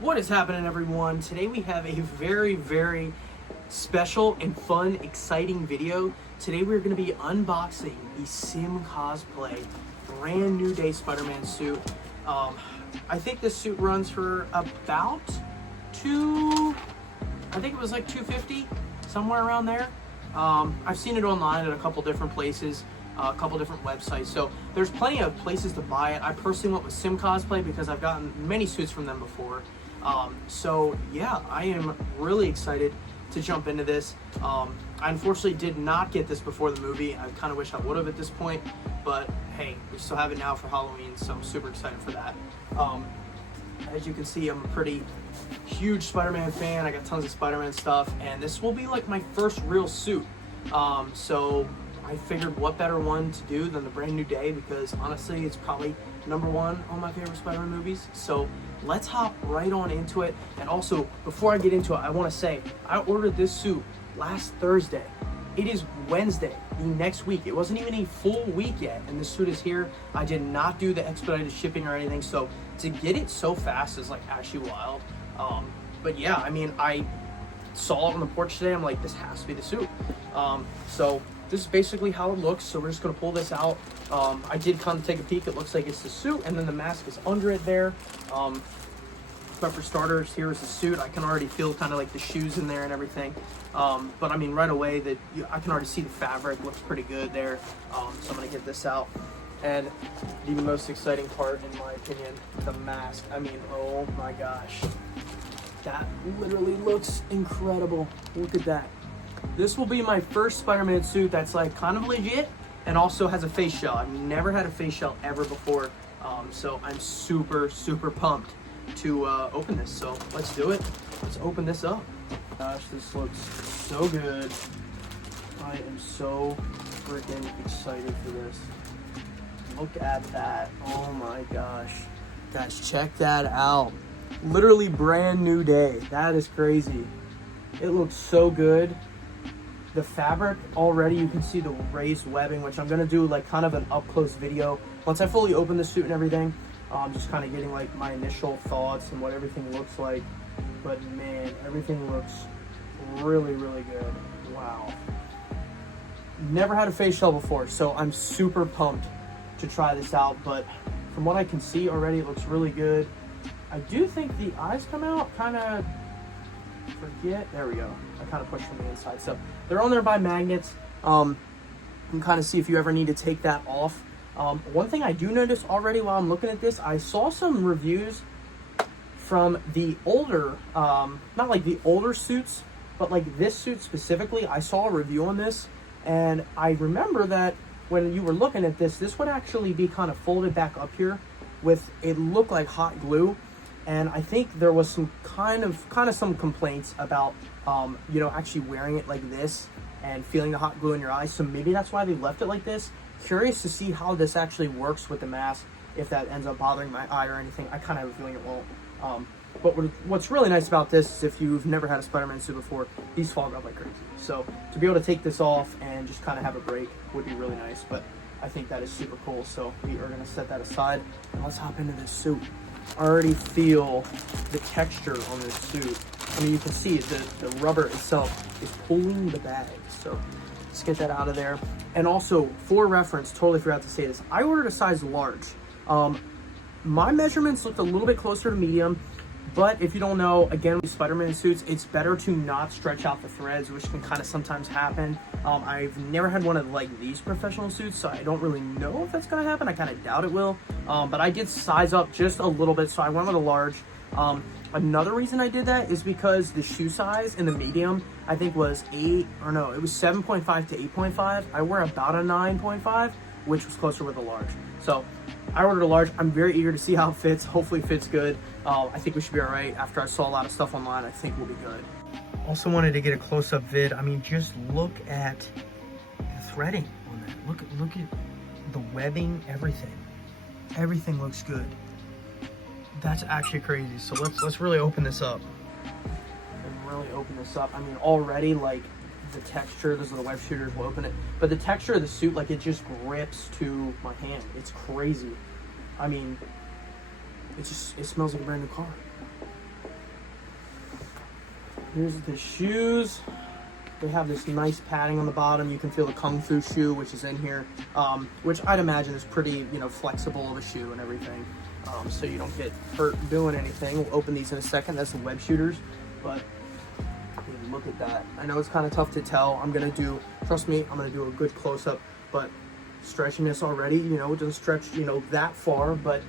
What is happening, everyone? Today we have a very special and fun, exciting video. Today we're going to be unboxing the SimCosplay brand new day Spider-Man suit. I think this suit runs for about I think it was like $250, somewhere around there. I've seen it online at a couple different places, a couple different websites, so there's plenty of places to buy it. I personally went with SimCosplay because I've gotten many suits from them before. So yeah, I am really excited to jump into this. I unfortunately did not get this before the movie. I kind of wish I would have at this point, but hey, we still have it now for Halloween, so I'm super excited for that. As you can see, I'm a pretty huge Spider-Man fan. I got tons of Spider-Man stuff, and this will be like my first real suit. So I figured what better one to do than the brand new day, because honestly, it's probably #1 on my favorite Spider-Man movies. So let's hop right on into it. And also, before I get into it, I want to say I ordered this suit last Thursday. It is Wednesday, the next week. It wasn't even a full week yet, and the suit is here. I did not do the expedited shipping or anything, so to get it so fast is like actually wild. But yeah, I mean, I saw it on the porch today. I'm like, this has to be the suit. So this is basically how it looks. So we're just gonna pull this out. I did kind of take a peek. It looks like it's the suit, and then the mask is under it there. But for starters, here is the suit. I can already feel kind of like the shoes in there and everything. But I mean, right away, I can already see the fabric looks pretty good there. So I'm gonna get this out. And the most exciting part, in my opinion, the mask. I mean, oh my gosh. That literally looks incredible. Look at that. This will be my first Spider-Man suit that's like kind of legit and also has a face shell. I've never had a face shell ever before. So I'm super pumped to open this. So let's do it. Let's open this up. Gosh, this looks so good. I am so freaking excited for this. Look at that. Oh my gosh. Guys, check that out. Literally brand new day. That is crazy. It looks so good. The fabric already, you can see the raised webbing, which I'm gonna do like kind of an up close video once I fully open the suit and everything. Just kind of getting like my initial thoughts and what everything looks like. But man, everything looks really good. Wow. Never had a face shell before, so I'm super pumped to try this out. But from what I can see already, it looks really good. I do think the eyes come out kind of, there we go. I kind of pushed from the inside. So they're on there by magnets. You can kind of see if you ever need to take that off. One thing I do notice already while I'm looking at this, I saw some reviews from the older, not like the older suits, but like this suit specifically. I saw a review on this, and I remember that when you were looking at this, this would actually be kind of folded back up here with, it looked like hot glue. And I think there was some kind of some complaints about, you know, actually wearing it like this and feeling the hot glue in your eyes. So maybe that's why they left it like this. Curious to see how this actually works with the mask, if that ends up bothering my eye or anything. I kind of have a feeling it won't. But what's really nice about this is if you've never had a Spider-Man suit before, these fog up like crazy. So to be able to take this off and just kind of have a break would be really nice. But I think that is super cool. So we are going to set that aside and let's hop into this suit. I already feel the texture on this suit. I mean, you can see the rubber itself is pulling the bag. So let's get that out of there. And also, for reference, totally forgot to say this, I ordered a size large. My measurements looked a little bit closer to medium, but if you don't know, again, with Spider-Man suits, it's better to not stretch out the threads, which can kind of sometimes happen. I've never had one of like these professional suits, so I don't really know if that's gonna happen. I kind of doubt it will, but I did size up just a little bit, so I went with a large. Another reason I did that is because the shoe size in the medium, I think was it was 7.5 to 8.5. I wear about a 9.5, which was closer with a large. So I ordered a large. I'm very eager to see how it fits. Hopefully it fits good. I think we should be all right. After I saw a lot of stuff online, I think we'll be good. Also wanted to get a close-up vid. I mean, just look at the threading on that. Look at the webbing, everything. Everything looks good. That's actually crazy. So let's really open this up. I mean, already like the texture, those are the web shooters, will open it. But the texture of the suit, like it just grips to my hand. It's crazy. I mean, it smells like a brand new car. Here's the shoes. They have this nice padding on the bottom. You can feel the Kung Fu shoe, which is in here, which I'd imagine is pretty, you know, flexible of a shoe and everything, so you don't get hurt doing anything. We'll open these in a second. That's the web shooters, but dude, look at that. I know it's kind of tough to tell. Trust me, I'm gonna do a good close-up, but stretching this already, you know, it doesn't stretch, you know, that far, but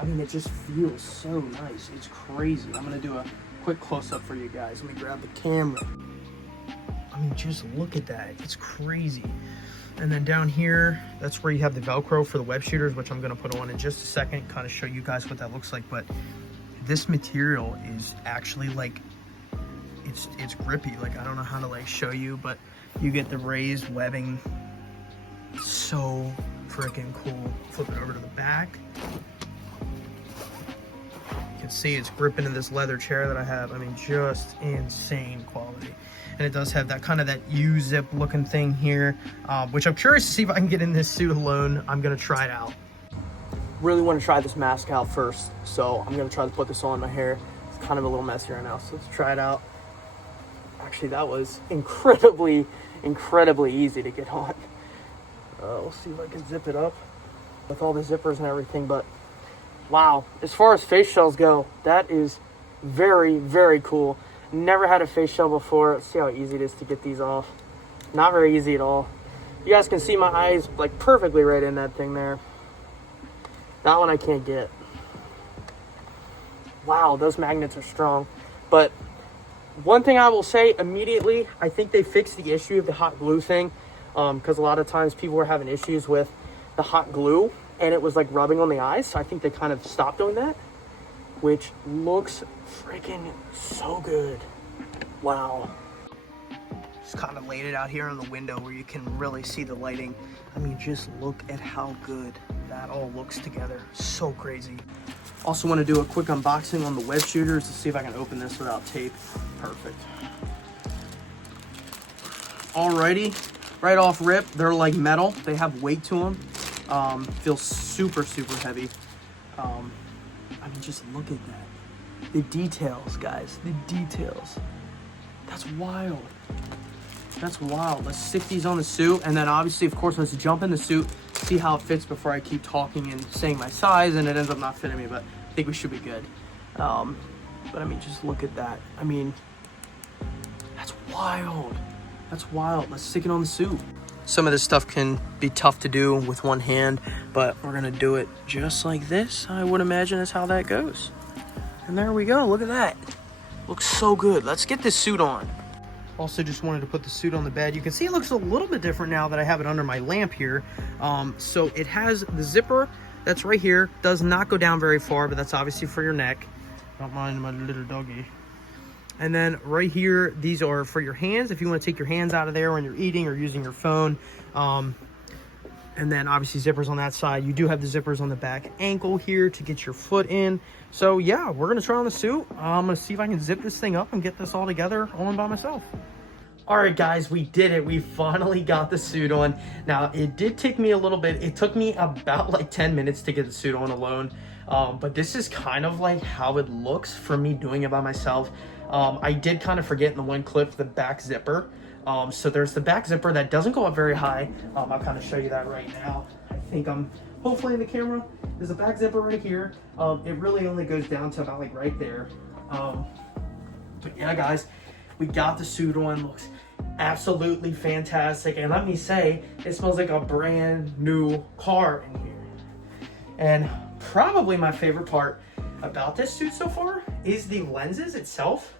I mean, it just feels so nice. It's crazy. I'm gonna do a quick close-up for you guys. Let me grab the camera. I mean, just look at that. It's crazy. And then down here, that's where you have the Velcro for the web shooters, which I'm gonna put on in just a second, kind of show you guys what that looks like. But this material is actually like, it's grippy. Like, I don't know how to like show you, but you get the raised webbing. So freaking cool. Flip it over to the back. You can see it's gripping into this leather chair that I have. I mean, just insane quality. And it does have that kind of that U-zip looking thing here, which I'm curious to see if I can get in this suit alone. I'm gonna try it out. Really want to try this mask out first, so I'm gonna try to put this on my hair. It's kind of a little messy right now, so let's try it out. Actually, that was incredibly easy to get on. We'll see if I can zip it up with all the zippers and everything, but wow, as far as face shells go, that is very cool. Never had a face shell before. Let's see how easy it is to get these off. Not very easy at all. You guys can see my eyes like perfectly right in that thing there. That one I can't get. Wow, those magnets are strong. But one thing I will say immediately, I think they fixed the issue of the hot glue thing, because a lot of times people were having issues with the hot glue and it was like rubbing on the eyes. So I think they kind of stopped doing that, which looks freaking so good. Wow. Just kind of laid it out here in the window where you can really see the lighting. I mean, just look at how good that all looks together. So crazy. Also want to do a quick unboxing on the web shooters to see if I can open this without tape. Perfect. Alrighty, right off rip, they're like metal. They have weight to them. Feels super heavy. I mean, just look at that. The details, guys, the details. That's wild. That's wild. Let's stick these on the suit, and then obviously, of course, let's jump in the suit, see how it fits before I keep talking and saying my size, and it ends up not fitting me, but I think we should be good. But I mean, just look at that. I mean, that's wild. That's wild. Let's stick it on the suit. Some of this stuff can be tough to do with one hand, but we're gonna do it just like this. I would imagine that's how that goes. And there we go, look at that. Looks so good. Let's get this suit on. Also just wanted to put the suit on the bed. You can see it looks a little bit different now that I have it under my lamp here. So it has the zipper that's right here. Does not go down very far, but that's obviously for your neck. Don't mind my little doggy. And then right here, these are for your hands, if you want to take your hands out of there when you're eating or using your phone. And then obviously zippers on that side. You do have the zippers on the back ankle here to get your foot in. So yeah, we're gonna try on the suit. I'm gonna see if I can zip this thing up and get this all together on by myself. All right, guys, we did it. We finally got the suit on. Now, it did take me a little bit. It took me about like 10 minutes to get the suit on alone. But this is kind of like how it looks for me doing it by myself. I did kind of forget in the one clip the back zipper. So there's the back zipper that doesn't go up very high. I'll kind of show you that right now. I think I'm hopefully in the camera. There's a back zipper right here. It really only goes down to about like right there. But yeah, guys, we got the suit on. Looks absolutely fantastic. And let me say, it smells like a brand new car in here. And probably my favorite part about this suit so far is the lenses itself.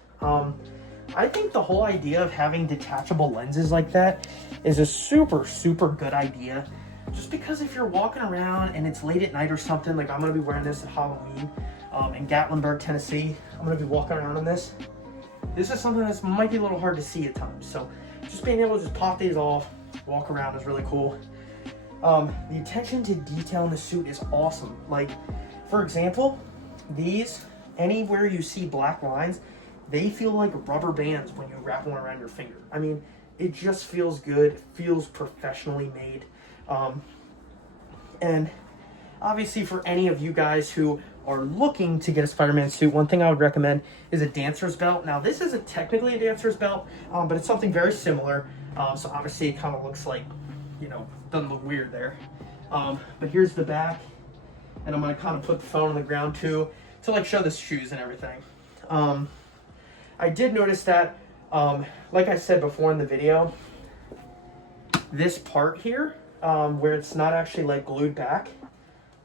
I think the whole idea of having detachable lenses like that is a super good idea. Just because if you're walking around and it's late at night or something, like I'm gonna be wearing this at Halloween in Gatlinburg, Tennessee. I'm gonna be walking around in this. This is something that might be a little hard to see at times. So just being able to just pop these off, walk around is really cool. The attention to detail in the suit is awesome. Like, for example, these, anywhere you see black lines, they feel like rubber bands when you wrap one around your finger. I mean, it just feels good. It feels professionally made. And obviously for any of you guys who are looking to get a Spider-Man suit, one thing I would recommend is a dancer's belt. Now, this isn't technically a dancer's belt, but it's something very similar. So obviously it kind of looks like, you know, doesn't look weird there. But here's the back, and I'm gonna kind of put the phone on the ground too to like show the shoes and everything. I did notice that, like I said before in the video, this part here, where it's not actually like glued back,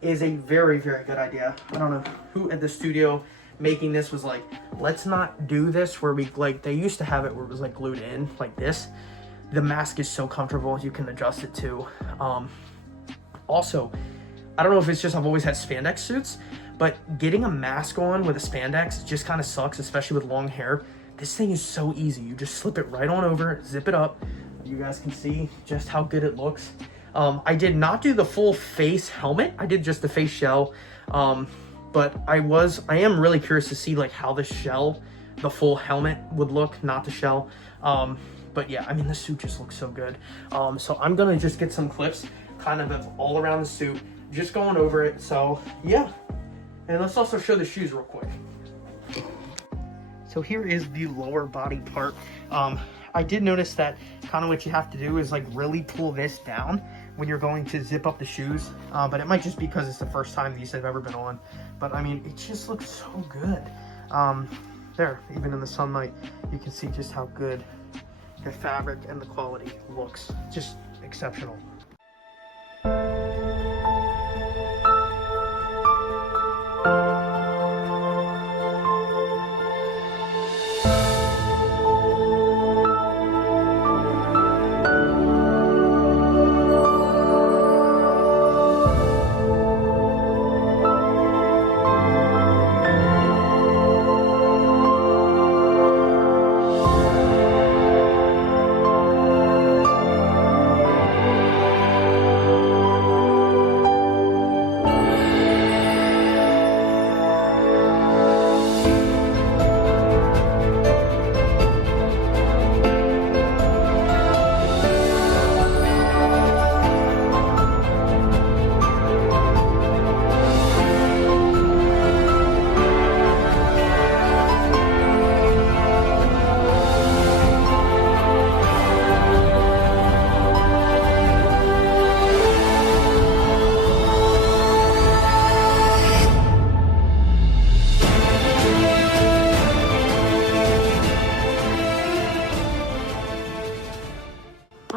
is a very, very good idea. I don't know who at the studio making this was like, let's not do this where we like, they used to have it where it was like glued in like this. The mask is so comfortable, you can adjust it too. Also, I don't know if it's just I've always had spandex suits, but getting a mask on with a spandex just kind of sucks, especially with long hair. This thing is so easy. You just slip it right on over, zip it up. You guys can see just how good it looks. I did not do the full face helmet. I did just the face shell. But I am really curious to see like how the shell, the full helmet would look, not the shell. But yeah, I mean, the suit just looks so good. So I'm gonna just get some clips kind of all around the suit, just going over it. So yeah, and let's also show the shoes real quick. So here is the lower body part. I did notice that kind of what you have to do is like really pull this down when you're going to zip up the shoes, but it might just be because it's the first time these have ever been on. But I mean, it just looks so good. There, even in the sunlight, you can see just how good the fabric and the quality looks. Just exceptional.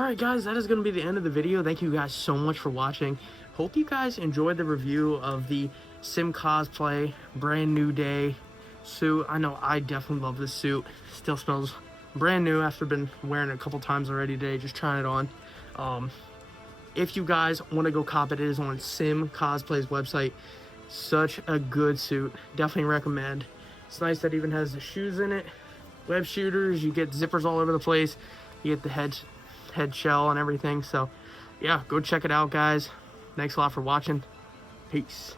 Alright guys, that is going to be the end of the video. Thank you guys so much for watching. Hope you guys enjoyed the review of the SimCosplay brand new day suit. I know I definitely love this suit. Still smells brand new after been wearing it a couple times already today, just trying it on. If you guys want to go cop it, it is on SimCosplay's website. Such a good suit. Definitely recommend. It's nice that it even has the shoes in it. Web shooters, you get zippers all over the place. You get the head shell and everything. So yeah, go check it out guys. Thanks a lot for watching. Peace.